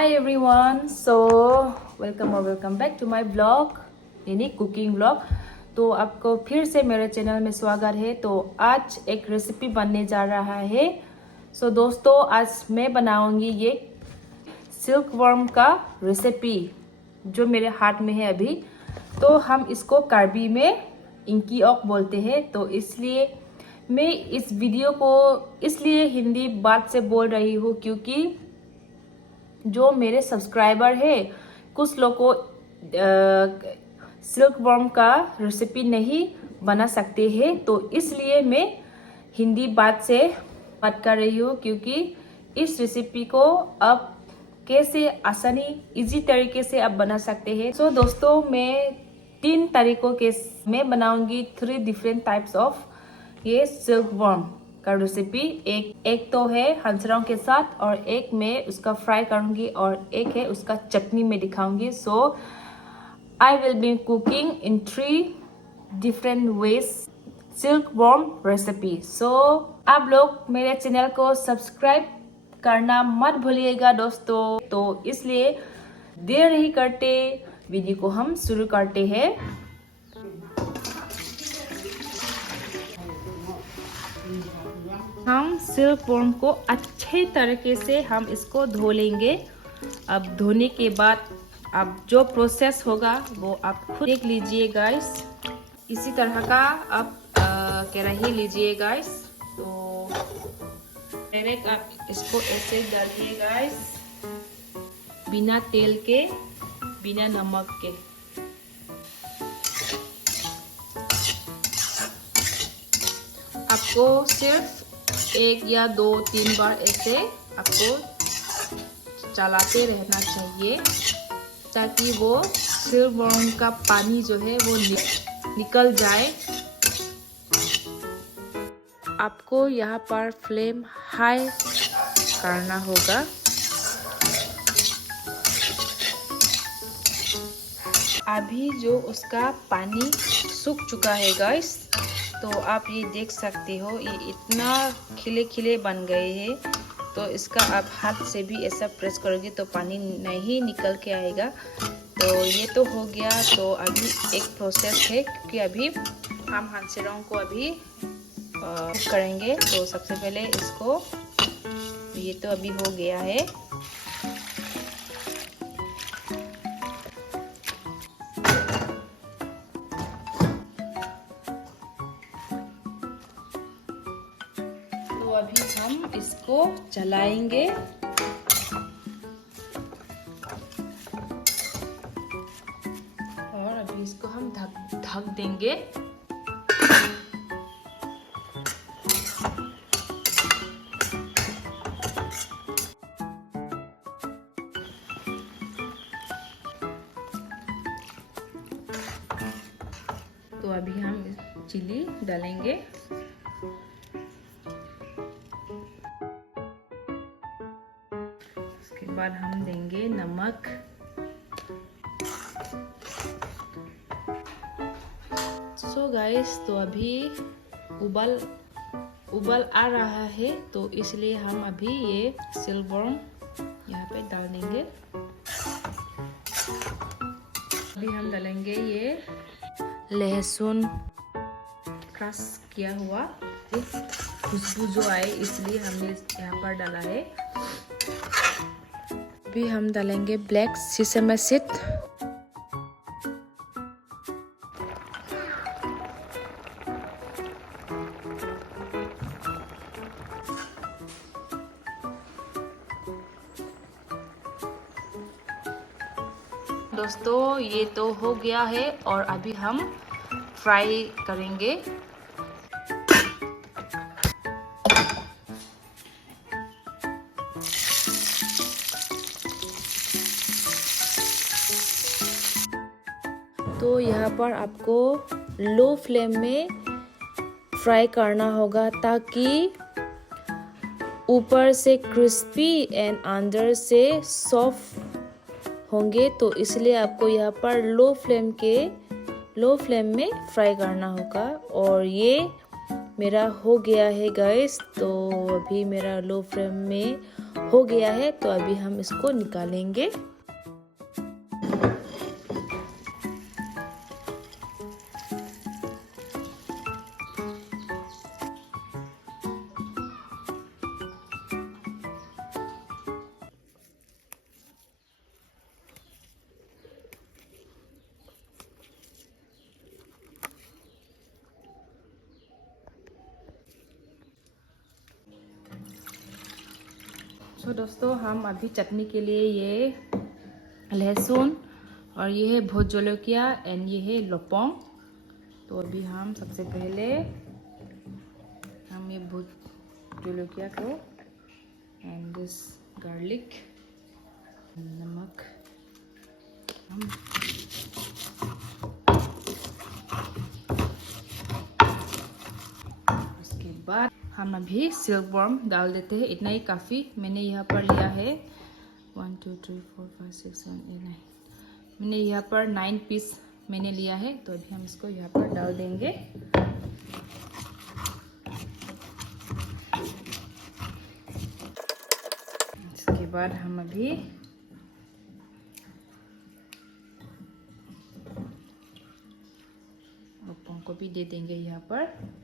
Hi everyone, so welcome back to my vlog यानी cooking vlog. तो आपको फिर से मेरे चैनल में स्वागत है। तो आज एक रेसिपी बनने जा रहा है। सो दोस्तों, आज मैं बनाऊंगी ये सिल्क वर्म का रेसिपी जो मेरे हाथ में है अभी। तो हम इसको कार्बी में इंकी ऑक बोलते हैं। तो इसलिए मैं इस वीडियो को इसलिए हिंदी बात से बोल रही हूँ क्योंकि जो मेरे सब्सक्राइबर है कुछ लोग को सिल्क वर्म का रेसिपी नहीं बना सकते हैं। तो इसलिए मैं हिंदी बात कर रही हूँ क्योंकि इस रेसिपी को आप कैसे आसानी इजी तरीके से आप बना सकते हैं। सो दोस्तों, मैं 3 तरीकों के मैं बनाऊंगी 3 डिफरेंट टाइप्स ऑफ ये सिल्क वर्म का रेसिपी। एक तो है हंसराओं के साथ और एक मैं उसका फ्राई करूंगी और एक है उसका चटनी में दिखाऊंगी। So I will be cooking in 3 different veg silkworm recipe. So आप लोग मेरे चैनल को सब्सक्राइब करना मत भूलिएगा दोस्तों। तो इसलिए देर नहीं करते, वीडियो को हम शुरू करते हैं। हम सिल्क वर्म को अच्छे तरीके से हम इसको धो लेंगे। अब धोने के बाद अब जो प्रोसेस होगा वो आप खुद देख लीजिए गाइस। इसी तरह का आप कढ़ाई लीजिए गाइस। तो डायरेक्ट आप इसको ऐसे डालिए गाइस, बिना तेल के, बिना नमक के। आपको सिर्फ 1 या 2-3 बार ऐसे आपको चलाते रहना चाहिए ताकि वो सिल्क वर्म का पानी जो है वो निकल जाए। आपको यहाँ पर फ्लेम हाई करना होगा। अभी जो उसका पानी सूख चुका है गाइस, तो आप ये देख सकते हो ये इतना खिले खिले बन गए हैं। तो इसका आप हाथ से भी ऐसा प्रेस करोगे तो पानी नहीं निकल के आएगा। तो ये तो हो गया। तो अभी एक प्रोसेस है क्योंकि अभी हम हंसराओं को अभी करेंगे। तो सबसे पहले इसको, ये तो अभी हो गया है। तो अभी हम इसको चलाएंगे और अभी इसको हम ढक देंगे। तो अभी हम चिली डालेंगे। उसके बाद हम देंगे नमक। सो गाइस, तो अभी उबल आ रहा है। तो इसलिए हम अभी ये सिल्क वर्म यहाँ पे डाल देंगे। अभी हम डालेंगे ये लहसुन क्रश किया हुआ, खुशबू जो आए इसलिए हमने यहाँ पर डाला है। अभी हम डालेंगे ब्लैक सिसम सीड। दोस्तों, ये तो हो गया है और अभी हम फ्राई करेंगे। तो यहाँ पर आपको लो फ्लेम में फ्राई करना होगा ताकि ऊपर से क्रिस्पी एंड अंदर से सॉफ्ट होंगे। तो इसलिए आपको यहाँ पर लो फ्लेम में फ्राई करना होगा। और ये मेरा हो गया है गाइस। तो अभी मेरा लो फ्लेम में हो गया है, तो अभी हम इसको निकालेंगे। तो दोस्तों, हम अभी चटनी के लिए ये लहसुन और ये है भोट जलकिया एंड ये है लोपोंग। तो अभी हम सबसे पहले हम ये भोट जलकिया को एंड दिस गार्लिक, नमक हम उसके बाद हम अभी सिल्कवर्म डाल देते हैं। इतना ही काफ़ी। मैंने यहाँ पर लिया है 1 2 3 4 5 6 7 8 9, मैंने यहाँ पर 9 पीस मैंने लिया है। तो अभी हम इसको यहाँ पर डाल देंगे। इसके बाद हम अभी लोपोंग को भी दे देंगे यहाँ पर।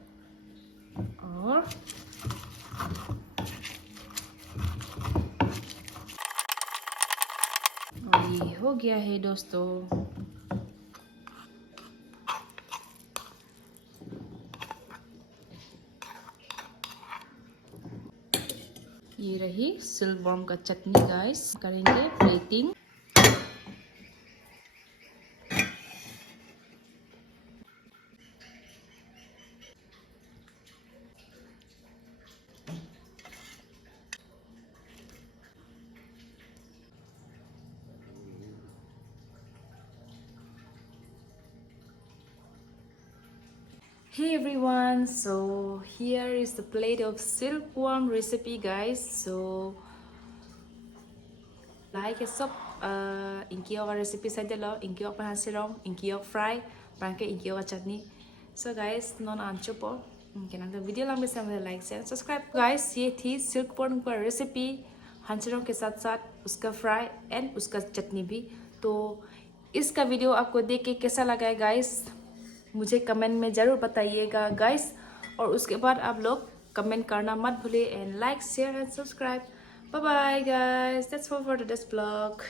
और ये हो गया है दोस्तों। ये रही सिल्कवर्म का चटनी गाइस। करेंगे plating. Hey everyone, so here is the plate of silkworm recipe guys. So like a sop inkiok recipe sa dalo inkiok pan silong inkiok fry panke inkiok chutney. So guys, non ancho po kenang video lang bisa like share subscribe guys। ये थी silkworm का recipe हंसरों के साथ साथ उसका fry and उसका चटनी भी। तो इसका वीडियो आपको देख के कैसा लगा है गाइस, मुझे कमेंट में ज़रूर बताइएगा गाइस। और उसके बाद आप लोग कमेंट करना मत भूलिए and like share and subscribe. Bye bye guys, that's all for this blog.